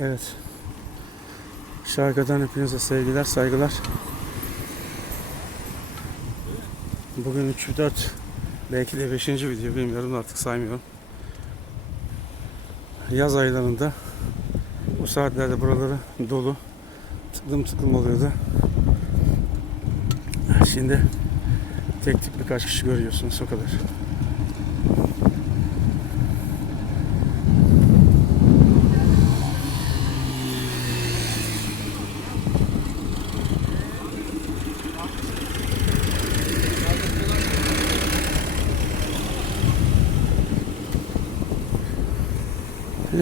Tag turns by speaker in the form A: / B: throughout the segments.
A: Evet. Şarkıdan hepinize sevgiler, saygılar. Bugün 3 4 belki de 5. video bilmiyorum artık saymıyorum. Yaz aylarında bu saatlerde buraları dolu tıklım tıklım oluyordu. Şimdi tek tip birkaç kişi görüyorsunuz o kadar.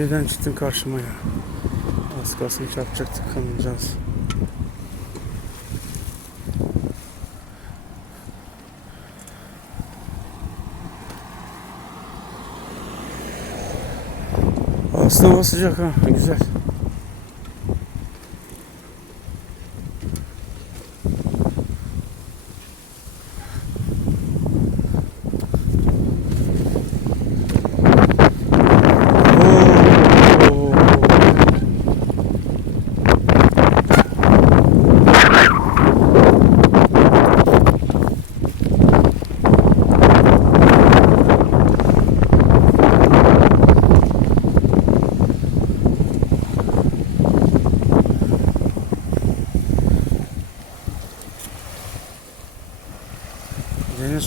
A: Birden çıktın karşıma ya. Az kalsın çarpacaktık kanılacağız. Aslında hava sıcak ha. Güzel.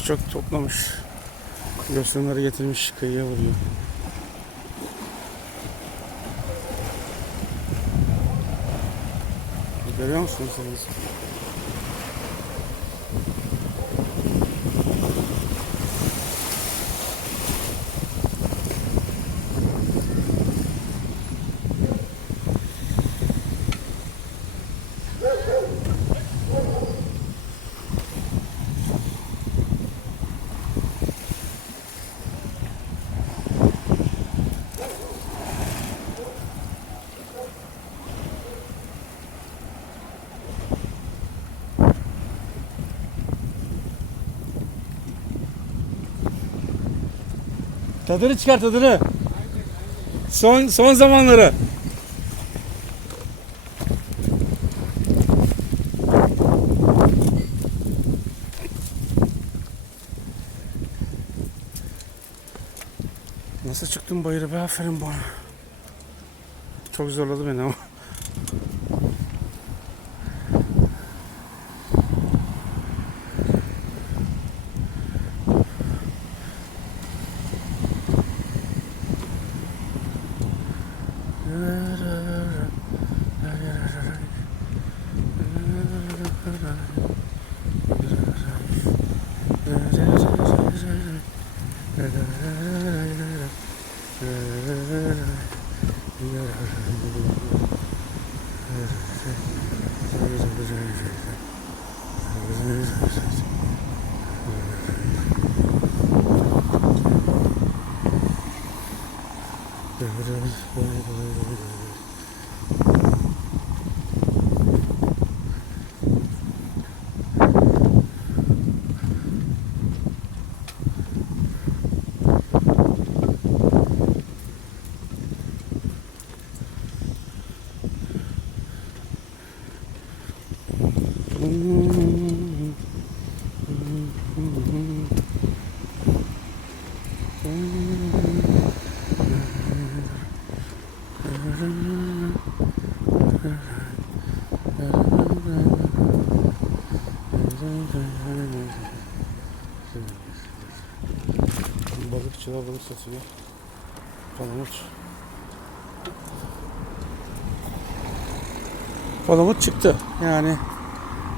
A: Çok toplamış. Yosunları getirmiş kıyıya vuruyor. Görüyor musunuz Tadını çıkar tadını. Son son zamanları. Nasıl çıktın bayırı be aferin bana. Çok zorladı beni ama. Дякую. Balıkçılar balık satıyor. Palamut. Palamut çıktı. Yani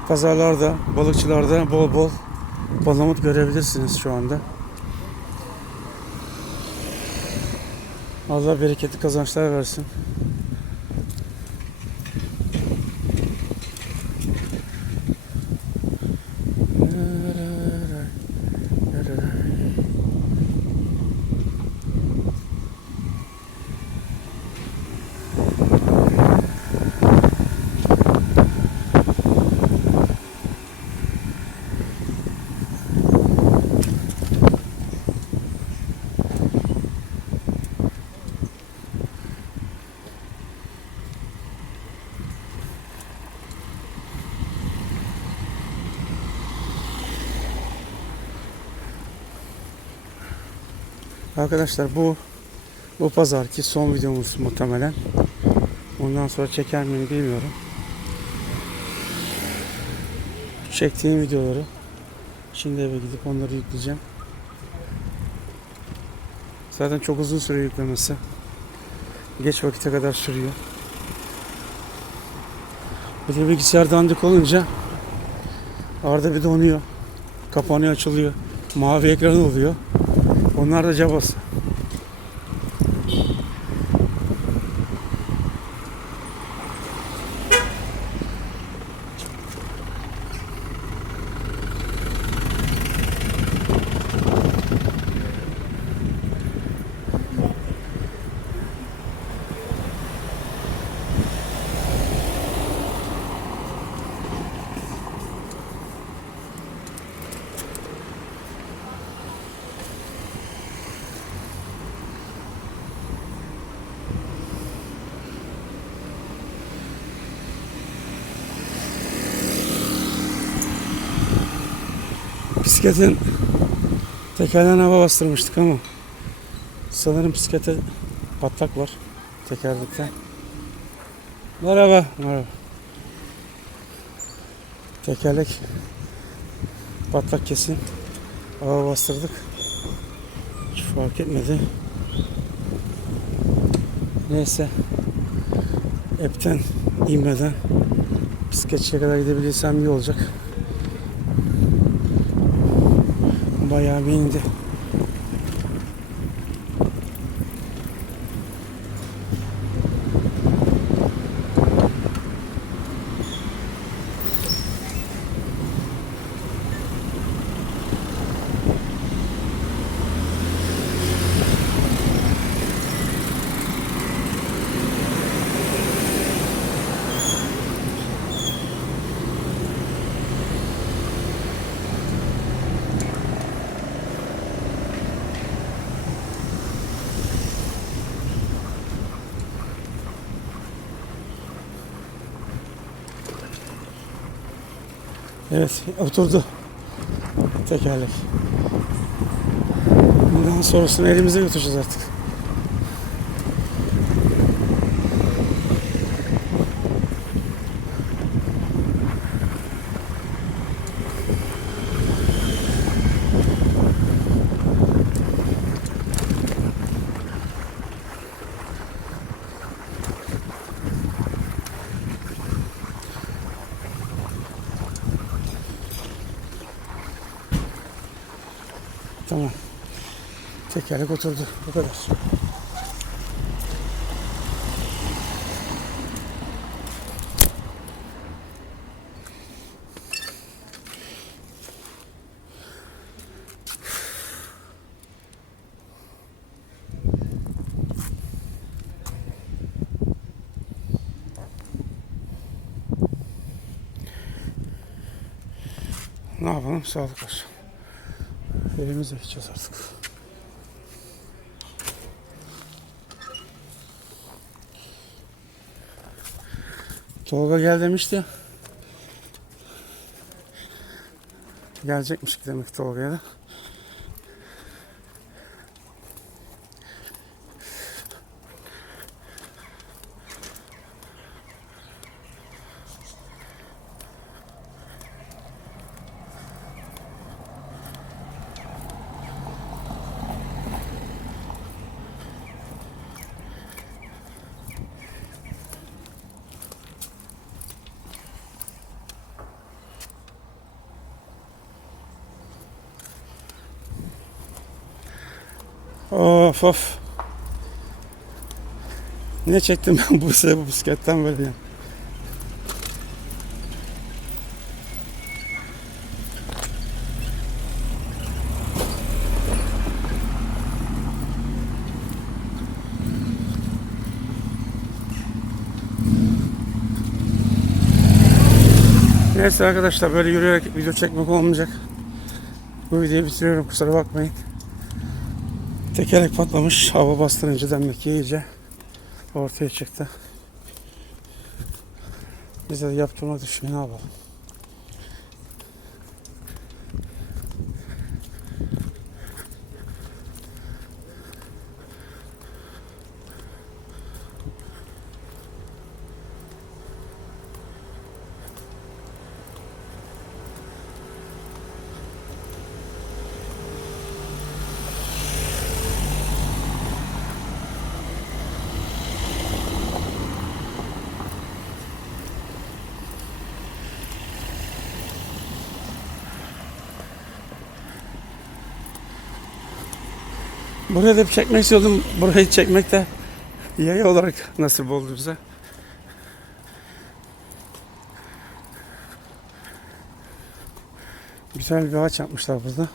A: pazarlarda, balıkçılarda bol bol palamut görebilirsiniz şu anda. Allah bereketli kazançlar versin. Arkadaşlar bu bu pazarki son videomuz muhtemelen. Ondan sonra çeker miyim bilmiyorum. Çektiğim videoları şimdi eve gidip onları yükleyeceğim. Zaten çok uzun süre yüklemesi. Geç vakite kadar sürüyor. Bir de bilgisayar dandik olunca arada bir donuyor. Kapanıyor açılıyor. Mavi ekran oluyor. Onlar da cabası. Bisikletin tekerden hava bastırmıştık ama sanırım bisiklete patlak var tekerlekte. Merhaba, merhaba. Tekerlek patlak kesin. Hava bastırdık. Hiç fark etmedi. Neyse. Epten inmeden bisikletçiye kadar gidebilirsem iyi olacak. Bayağı bir indi. Evet oturdu tekerlek. Bundan sonrasını elimize götüreceğiz artık. Tekerlek oturdu. Bu kadar. Ne yapalım? Sağlık olsun. Evimize gideceğiz artık. Tolga gel demişti. Gelecekmiş demek Tolga'ya da. Of of. Ne çektim ben bu bu bisikletten böyle ya. Neyse arkadaşlar böyle yürüyerek video çekmek olmayacak. Bu videoyu bitiriyorum kusura bakmayın. Tekerlek patlamış. Hava bastırınca demek iyice ortaya çıktı. Bize de yaptırma düşmüyor ne. Buraya da bir çekmek istiyordum. Burayı çekmek de yaya olarak nasip oldu bize. Güzel bir ağaç yapmışlar burada.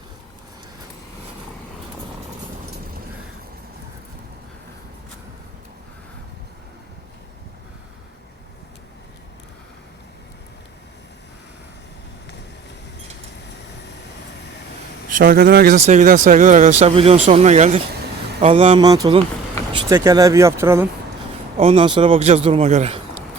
A: Şarkıdan herkese sevgiler saygılar arkadaşlar. Videonun sonuna geldik. Allah'a emanet olun. Şu tekerleği bir yaptıralım. Ondan sonra bakacağız duruma göre.